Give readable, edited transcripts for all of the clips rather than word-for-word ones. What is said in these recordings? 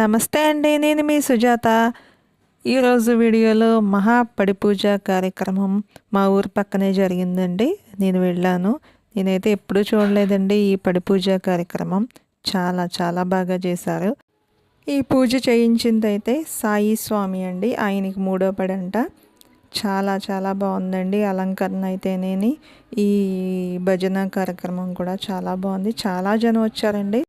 నమస్తే అండి, నేను మీ సుజాత. ఈరోజు వీడియోలో మహాపడి పూజ కార్యక్రమం మా ఊరు పక్కనే జరిగిందండి. నేను వెళ్ళాను. నేనైతే ఎప్పుడూ చూడలేదండి ఈ పడి పూజ కార్యక్రమం. చాలా చాలా బాగా చేశారు. ఈ పూజ చేయించిందైతే సాయి స్వామి అండి. ఆయనకి 3వ పడంట. చాలా చాలా బాగుందండి. అలంకరణ అయితేనేని ఈ భజన కార్యక్రమం కూడా చాలా బాగుంది. చాలా జనం వచ్చారండి.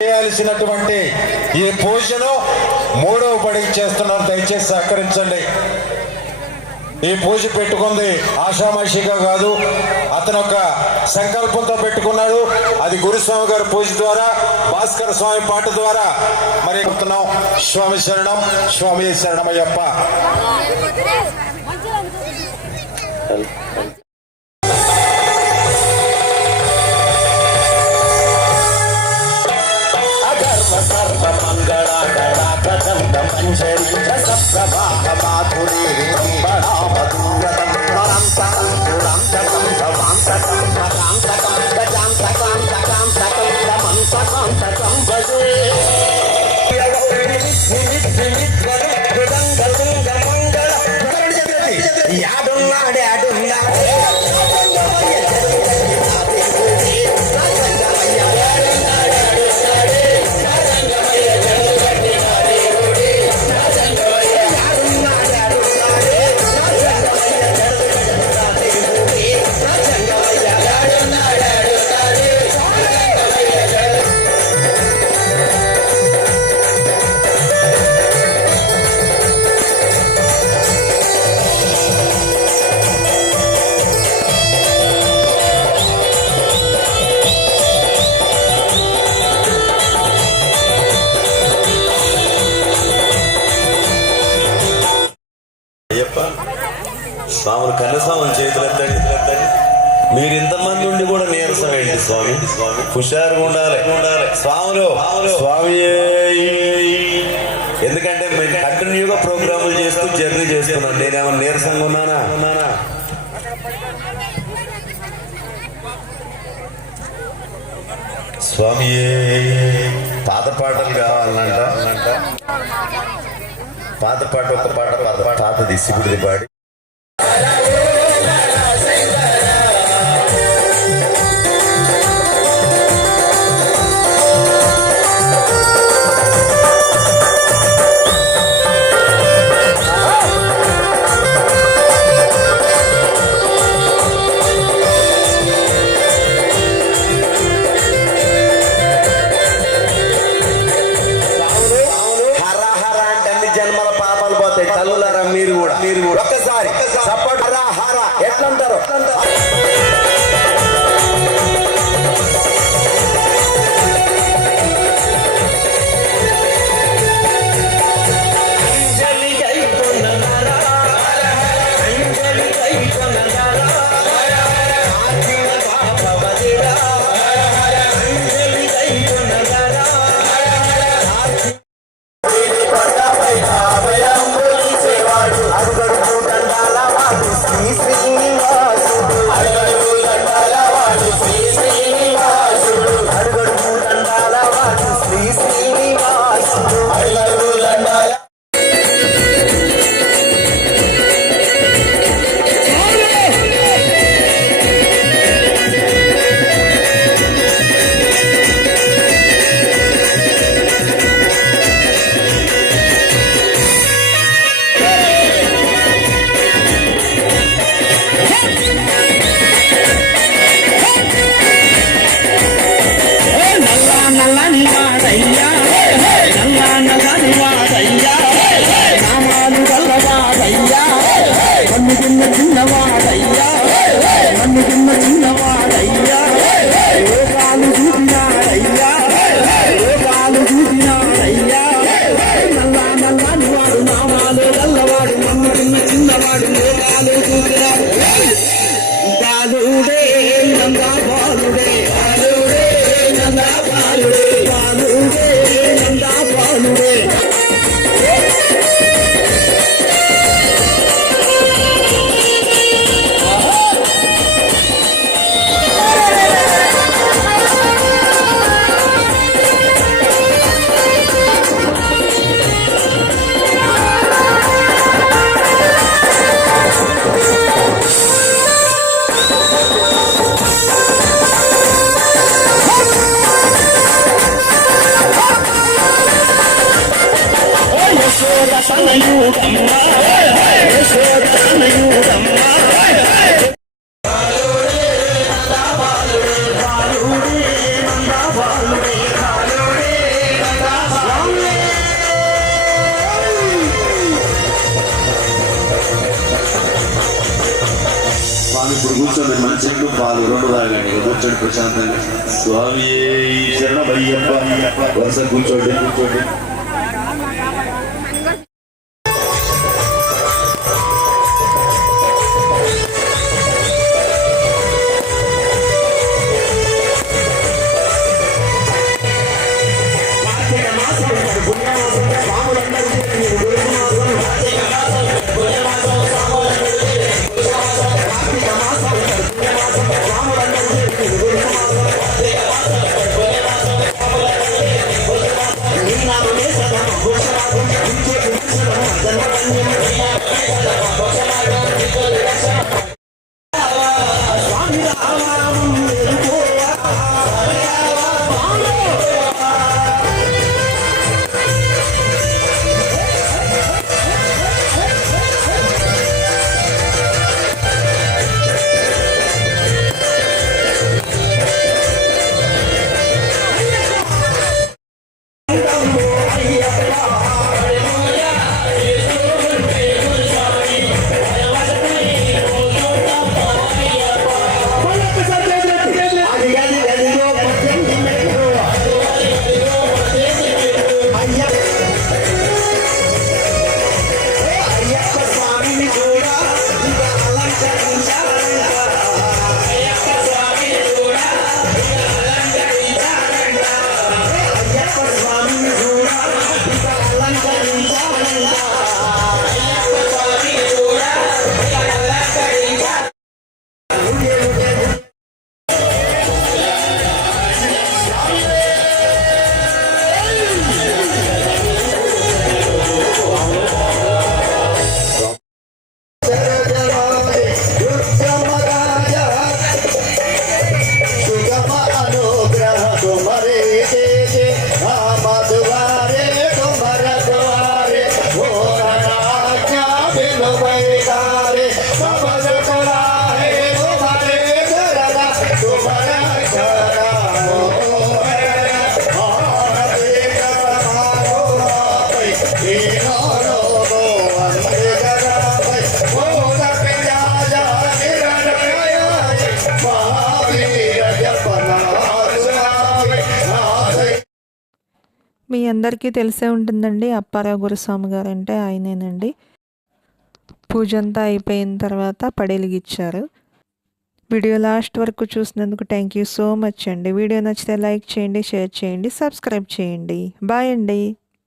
చేయాల్సినటువంటి ఈ పూజను 3వ పడికి చేస్తున్నారు. దయచేసి సహకరించండి. ఈ పూజ పెట్టుకుంది ఆషామాషిగా కాదు, అతను ఒక సంకల్పంతో పెట్టుకున్నాడు. అది గురుస్వామి గారి పూజ ద్వారా, భాస్కర స్వామి పాట ద్వారా మరి స్వామి శరణం, స్వామి శరణమయ్యప్ప. స్వాములు కన్నస్వాములు చేతులు ఎత్తండి. మీరు ఇంతమంది ఉండి కూడా నీరసం ఏంటి స్వామి? హుషారుగా ఉండాలి స్వాములు. స్వామి ఎందుకంటే మేము కంటిన్యూగా ప్రోగ్రాములు చేస్తూ జర్నీ చేస్తున్నాం. నేనేమన్నా నీరసంగా ఉన్నానా? స్వామి పాత పాటలు కావాలంట. పాత పాట ఒక పాట పాతది శివుడిది పాడి తల్లులారా మీరు కూడా ఒక్కసారి సపోర్ట్ హర ఎట్లంటారు. ఇప్పుడు కూర్చోండి, మంచి పాలు రెండు తాగండి, కూర్చోండి ప్రశాంతంగా. స్వామి శరణమయ్యప్ప వరుస కూర్చోండి. అందరికీ తెలిసే ఉంటుందండి, అప్పారావు గురుస్వామి గారు అంటే ఆయనేనండి. పూజ అంతా అయిపోయిన తర్వాత పడేలిగిచ్చారు. వీడియో లాస్ట్ వరకు చూసినందుకు థ్యాంక్ యూ సో మచ్ అండి. వీడియో నచ్చితే లైక్ చేయండి, షేర్ చేయండి, సబ్స్క్రైబ్ చేయండి. బాయ్ అండి.